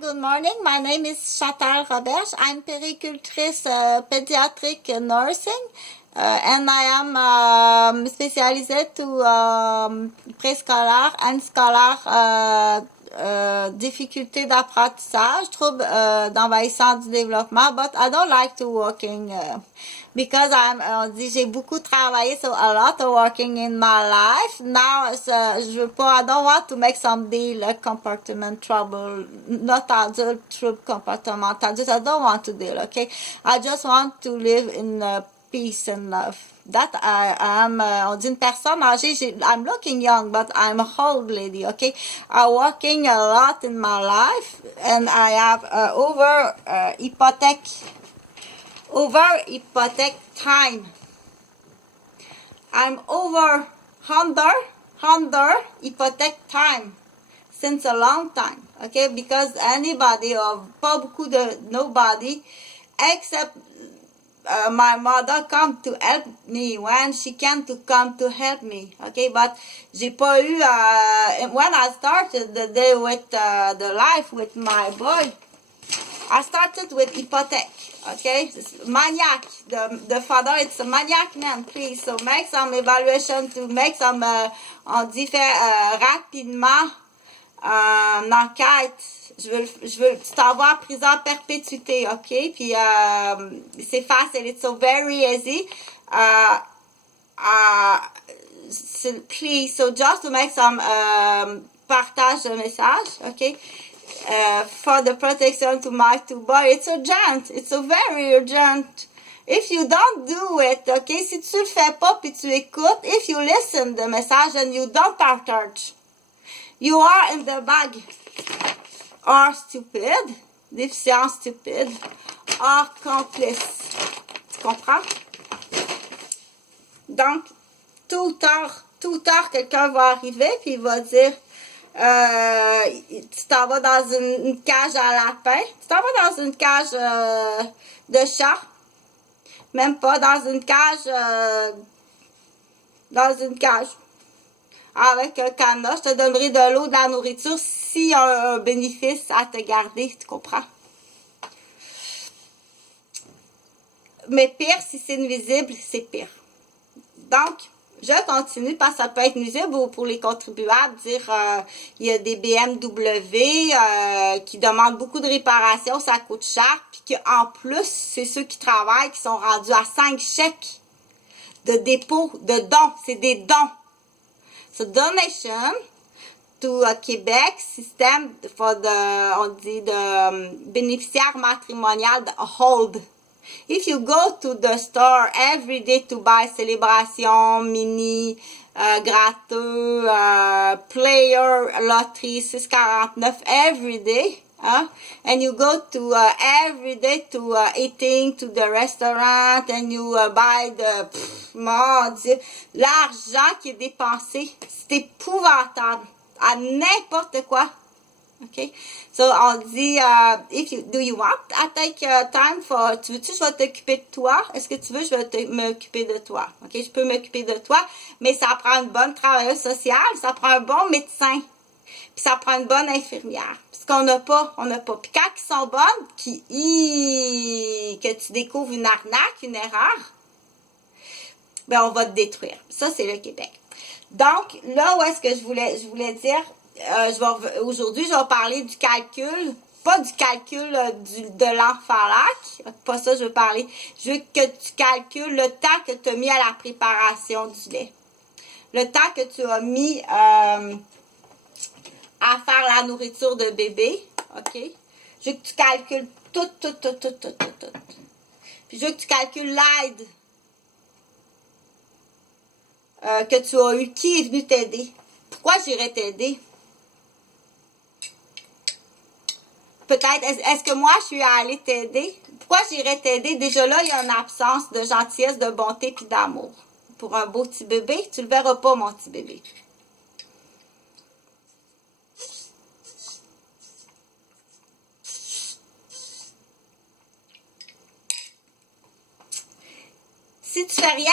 good morning. My name is Chantal Roberge. I'm pericultrice pediatric nursing, and I am spécialisée to préscolaire and scolaire difficultés d'apprentissage, troubles d'envahissement du développement, but I don't like to working because on dit j'ai beaucoup travaillé, so a lot of working in my life. Now, je veux pas, I don't want to make some deal compartment trouble, not adult trouble comportemental, just I don't want to deal, okay? I just want to live in peace and love. That I am, on dit une personne âgée, I'm looking young, but I'm a old lady, okay? I'm working a lot in my life, and I have over hypothèque time. I'm over under hypothèque time since a long time, okay? Because anybody or pas beaucoup de nobody except my mother come to help me when she can to come to help me, okay? But j'ai pas eu when I started the day with the life with my boy, I started with hypothèque, okay? Maniac, the father, it's a maniac man, please. So make some evaluation to make some, on dit fait rapidement enquête. Je veux, tu t'en vas en prison à perpétuité, ok? Puis c'est facile, it's so very easy. Please, so just to make some partage de message, okay? For the protection to my two boys, it's urgent, it's so very urgent. If you don't do it, okay? Si tu le fais pas puis tu écoutes, if you listen the message and you don't partage, you are in the bag. Or stupide, déficient stupide, or complice. Tu comprends? Donc, tout tard, quelqu'un va arriver puis il va dire tu t'en vas dans une cage à lapin, tu t'en vas dans une cage de chat, même pas dans une cage avec un cadenas, je te donnerai de l'eau, de la nourriture, s'il y a un bénéfice à te garder, tu comprends? Mais pire, si c'est nuisible, c'est pire. Donc, je continue parce que ça peut être nuisible ou pour les contribuables, dire il y a des BMW qui demandent beaucoup de réparation, ça coûte cher, puis qu'en plus, c'est ceux qui travaillent qui sont rendus à 5 chèques de dépôt, de dons, c'est des dons. So donation to a Quebec system for the bénéficiaire matrimonial, the hold. If you go to the store every day to buy celebration, mini, gratteux, player, lottery, 649 every day, and you go to every day to eating to the restaurant and you buy the, mon Dieu, l'argent qui est dépensé, c'est épouvantable à n'importe quoi. Okay, so on dit, do you want I take time for, tu veux-tu, je vais t'occuper de toi? Est-ce que tu veux, je vais m'occuper de toi? Ok, je peux m'occuper de toi, mais ça prend une bonne travailleuse sociale, ça prend un bon médecin, puis ça prend une bonne infirmière. Ce qu'on n'a pas, on n'a pas. Puis quand ils sont bonnes, que tu découvres une arnaque, une erreur, ben on va te détruire. Ça, c'est le Québec. Donc, là où est-ce que je voulais dire, aujourd'hui, je vais parler du calcul, pas du calcul de l'enfant lac, pas ça je veux parler. Je veux que tu calcules le temps que tu as mis à la préparation du lait. Le temps que tu as mis à faire la nourriture de bébé, ok? Je veux que tu calcules tout. Puis je veux que tu calcules l'aide que tu as eu. Qui est venu t'aider? Pourquoi j'irais t'aider? Peut-être, est-ce que moi, je suis allée t'aider? Pourquoi j'irais t'aider? Déjà là, il y a une absence de gentillesse, de bonté puis d'amour. Pour un beau petit bébé, tu le verras pas, mon petit bébé. Si tu fais rien,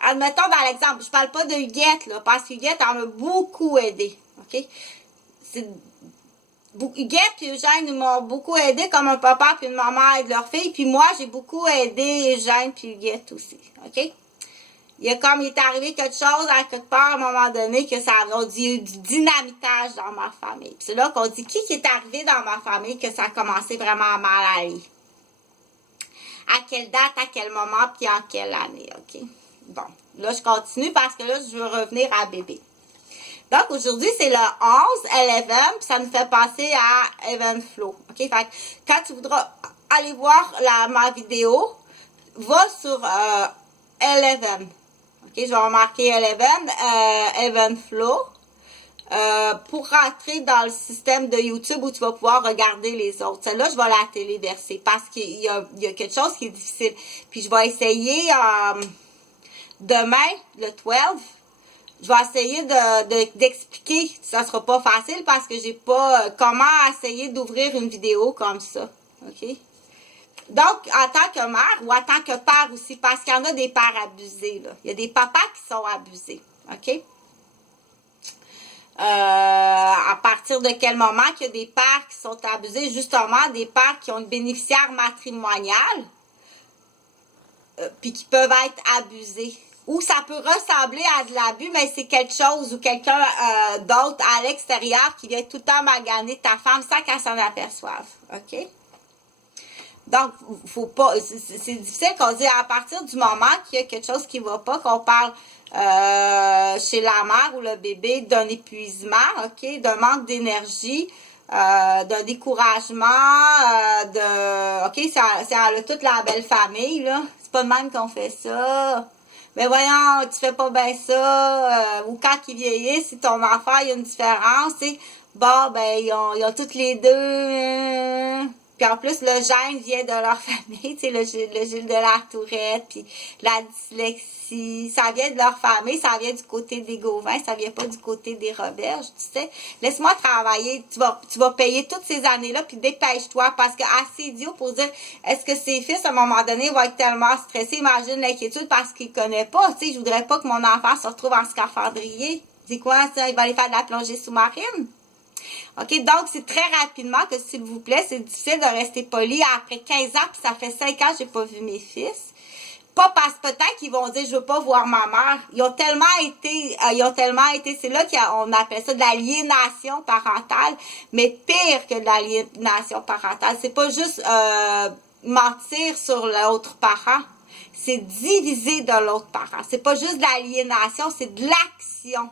admettons dans l'exemple, je parle pas de Huguette, là, parce que Huguette en a beaucoup aidé, ok? Huguette et Eugène m'ont beaucoup aidé, comme un papa puis une maman aident leur fille. Puis moi, j'ai beaucoup aidé Eugène puis Huguette aussi. OK? Il est arrivé quelque chose à quelque part à un moment donné que on dit il y a eu du dynamitage dans ma famille. Puis c'est là qu'on dit qui est arrivé dans ma famille que ça a commencé vraiment à mal aller. À quelle date, à quel moment, puis en quelle année, OK? Bon, là, je continue parce que là, je veux revenir à bébé. Donc, aujourd'hui, c'est le 11, 11, puis ça nous fait passer à Even Flow. OK? Fait que quand tu voudras aller voir ma vidéo, va sur 11. OK? Je vais remarquer 11, Even Flow. Pour rentrer dans le système de YouTube où tu vas pouvoir regarder les autres. Celle-là, je vais la téléverser parce qu'il y a quelque chose qui est difficile. Puis, je vais essayer demain, le 12, je vais essayer d'expliquer. Ça sera pas facile parce que j'ai pas comment essayer d'ouvrir une vidéo comme ça. OK? Donc, en tant que mère ou en tant que père aussi, parce qu'il y en a des pères abusés, là. Il y a des papas qui sont abusés. OK? À partir de quel moment qu'il y a des pères qui sont abusés, justement, des pères qui ont une bénéficiaire matrimoniale, puis qui peuvent être abusés. Ou ça peut ressembler à de l'abus, mais c'est quelque chose ou quelqu'un d'autre à l'extérieur qui vient tout le temps maganer ta femme sans qu'elle s'en aperçoive. OK? Donc, faut pas. C'est difficile qu'on dise à partir du moment qu'il y a quelque chose qui ne va pas, qu'on parle chez la mère ou le bébé d'un épuisement, OK, d'un manque d'énergie, d'un découragement, OK, c'est toute la belle famille, là. C'est pas de même qu'on fait ça. Mais voyons, tu fais pas bien ça. Ou quand ils vieillissent, si ton enfant, il y a une différence, c'est bon, ben, ils ont toutes les deux. Puis en plus, le gène vient de leur famille, tu sais, le Gilles de la Tourette, puis la dyslexie, ça vient de leur famille, ça vient du côté des Gauvin, ça vient pas du côté des Roberges, tu sais. Laisse-moi travailler, tu vas payer toutes ces années-là, puis dépêche-toi, parce que assez idiot pour dire, est-ce que ses fils, à un moment donné, vont être tellement stressés, imagine l'inquiétude parce qu'ils connaissent pas, tu sais, je voudrais pas que mon enfant se retrouve en scaphandrier. C'est quoi ça, il va aller faire de la plongée sous-marine? OK, donc c'est très rapidement que, s'il vous plaît, c'est difficile de rester poli après 15 ans, puis ça fait 5 ans que j'ai pas vu mes fils. Pas parce peut-être qu'ils vont dire je veux pas voir ma mère. Ils ont tellement été, c'est là qu'on appelle ça de l'aliénation parentale, mais pire que de l'aliénation parentale. C'est pas juste mentir sur l'autre parent, c'est diviser de l'autre parent. C'est pas juste de l'aliénation, c'est de l'action.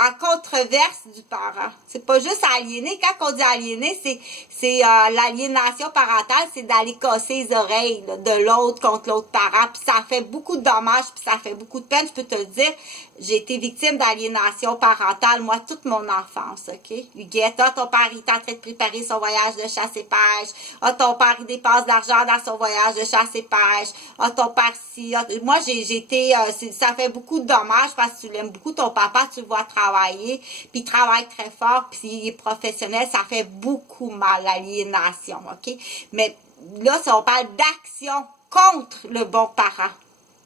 En controverse du parent. C'est pas juste aliéner. Quand on dit aliéner, c'est l'aliénation parentale, c'est d'aller casser les oreilles là, de l'autre contre l'autre parent. Puis ça fait beaucoup de dommages, puis ça fait beaucoup de peine. Je peux te le dire, j'ai été victime d'aliénation parentale, moi, toute mon enfance, OK? Huguette, ton père, il est en train de préparer son voyage de chasse et pêche. Ton père, il dépense de l'argent dans son voyage de chasse et pêche. Ton père, si... Moi, j'ai été... ça fait beaucoup de dommages parce que tu l'aimes beaucoup, ton papa, tu le vois travailler, puis il travaille très fort, puis il est professionnel, ça fait beaucoup mal, l'aliénation, OK? Mais là, si on parle d'action contre le bon parent,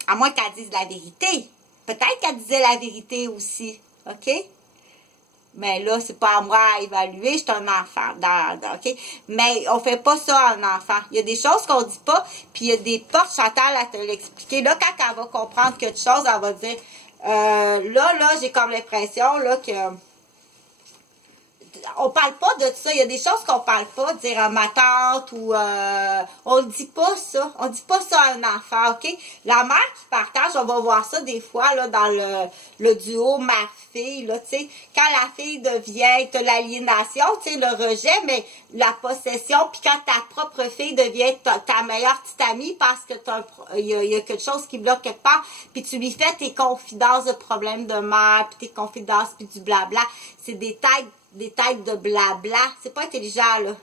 à moins qu'elle dise la vérité. Peut-être qu'elle disait la vérité aussi, OK? Mais là, c'est pas à moi à évaluer, je suis un enfant, OK? Mais on fait pas ça à un enfant. Il y a des choses qu'on dit pas, puis il y a des portes, Chantal, à te l'expliquer. Là, quand elle va comprendre quelque chose, elle va dire, là, j'ai comme l'impression, là, que... On parle pas de ça. Il y a des choses qu'on parle pas, dire à ma tante ou on dit pas ça. On dit pas ça à un enfant, OK? La mère qui partage, on va voir ça des fois là dans le duo mère-fille, là, tu sais, quand la fille devient l'aliénation, tu sais, le rejet, mais la possession, puis quand ta propre fille devient ta meilleure petite amie parce que il y a quelque chose qui bloque quelque part, puis tu lui fais tes confidences de problèmes de mère, puis tes confidences, puis du blabla. C'est des têtes de blabla. C'est pas intelligent, là.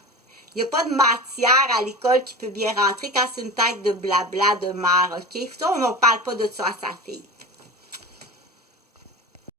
Il n'y a pas de matière à l'école qui peut bien rentrer quand c'est une tête de blabla de mère, OK? Ça, on ne parle pas de ça à sa fille.